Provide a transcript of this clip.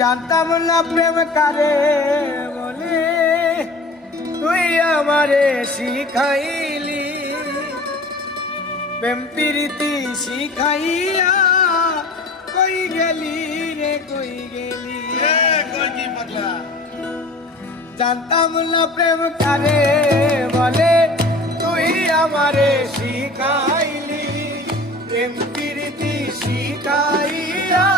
জানতাম না প্রেম কারে বলে, তুই আমারে শিখাইলি। প্রেম প্রীতি শিখাইয়া কই গেলি রে কই গেলি। জানতাম না প্রেম কারে বলে, তুই আমারে শিখাইলি। প্রেম প্রীতি শিখাইয়া